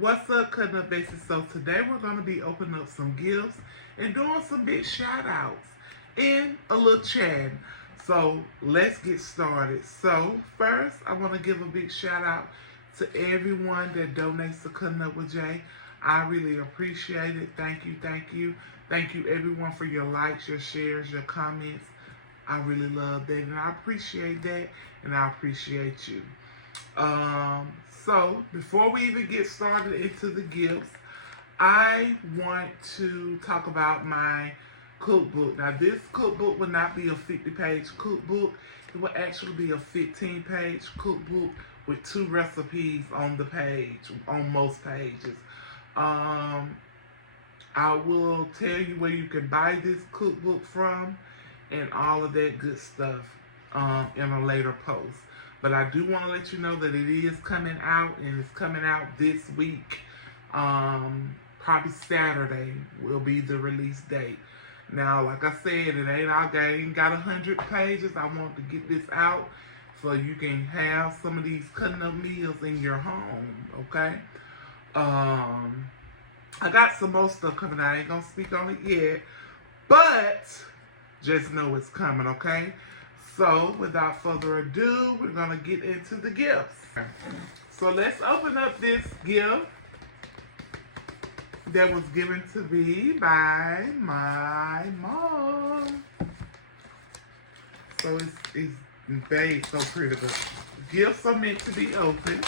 What's up, Cutting Up Basics? So today we're going to be opening up some gifts and doing some big shout outs and a little chat. So let's get started. So first, I want to give a big shout out to everyone that donates to Cutting Up with Jay. I really appreciate it. Thank you, thank you. Thank you everyone for your likes, your shares, your comments. I really love that and I appreciate that and I appreciate you. So before we even get started into the gifts, I want to talk about my cookbook. Now, this cookbook will not be a 50-page cookbook. It will actually be a 15-page cookbook with 2 recipes on the page, on most pages. I will tell you where you can buy this cookbook from and all of that good stuff in a later post. But I do want to let you know that it is coming out, and it's coming out this week. Probably Saturday will be the release date. Now, like I said, it ain't all I ain't got 100 pages. I want to get this out so you can have some of these cutting up meals in your home, okay? I got some more stuff coming out. I ain't gonna speak on it yet, but just know it's coming, okay? So, without further ado, we're gonna get into the gifts. So let's open up this gift that was given to me by my mom. So it's made so pretty, but gifts are meant to be opened.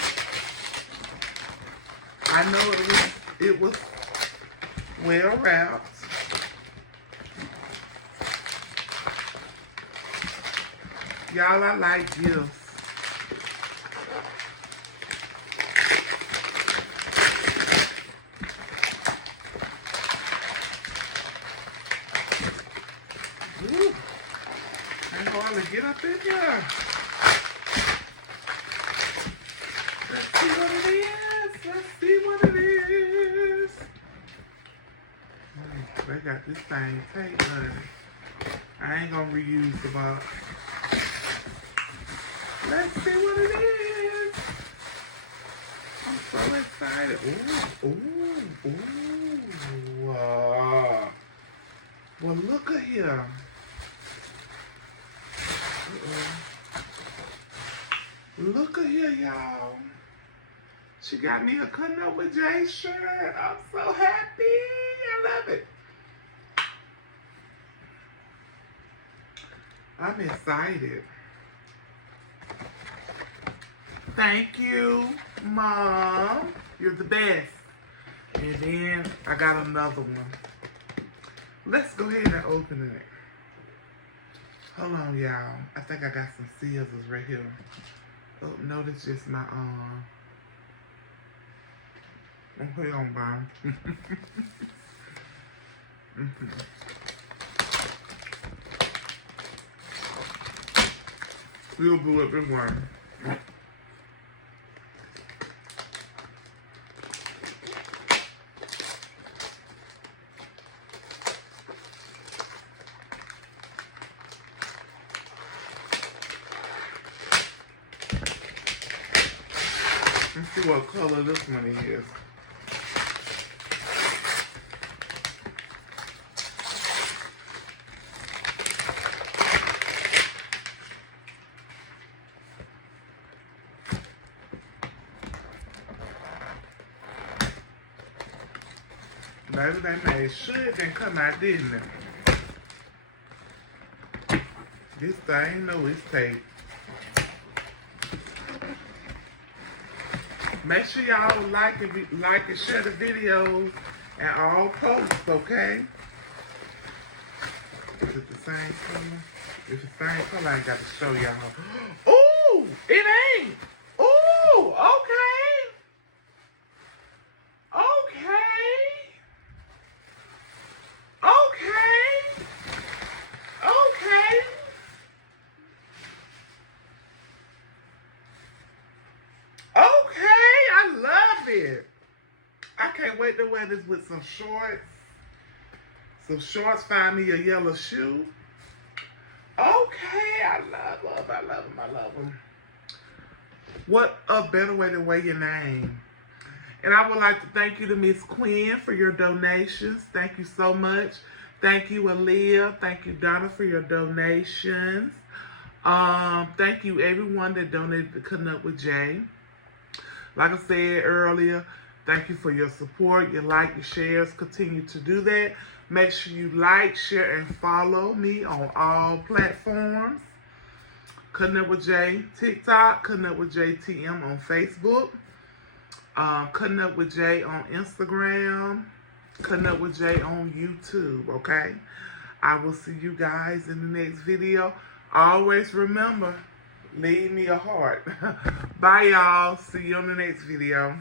I know it was well wrapped. Y'all, I like gifts. Ooh, ain't hard to get up in here. Let's see what it is. Let's see what it is. They got this thing taped, honey. I ain't gonna reuse the box. Let's see what it is. I'm so excited. Ooh, ooh, ooh. Well, look at here. Look at here, y'all. She got me a Cutting Up with Jay shirt. I'm so happy. I love it. I'm excited. Thank you, Mom. You're the best. And then I got another one. Let's go ahead and open it. Hold on, y'all. I think I got some scissors right here. Oh, no, that's just my arm. Don't put it on, Bob. We'll do it with one. Let's see what color this one is. Baby, they made sure it didn't come out, didn't it? This thing, no, it's tape. Make sure y'all like and share the videos and all posts, okay? Is it the same color? If it's the same color, I ain't got to show y'all. Ooh, it ain't. Ooh, okay. Okay. Okay. Okay. Okay, I love it. I can't wait to wear this with some shorts. Some shorts, find me a yellow shoe. Okay, I love them, I love them, I love them. What a better way to wear your name. And I would like to thank you to Miss Quinn for your donations. Thank you so much. Thank you, Aaliyah. Thank you, Donna, for your donations. Thank you, everyone that donated to Cutting Up with Jay. Like I said earlier, thank you for your support, your like, your shares. Continue to do that. Make sure you like, share, and follow me on all platforms. Cutting Up with Jay TikTok, Cutting Up with Jay TM on Facebook, Cutting Up with Jay on Instagram, Cutting Up with Jay on YouTube, okay? I will see you guys in the next video. Always remember, leave me a heart. Bye, y'all. See you on the next video.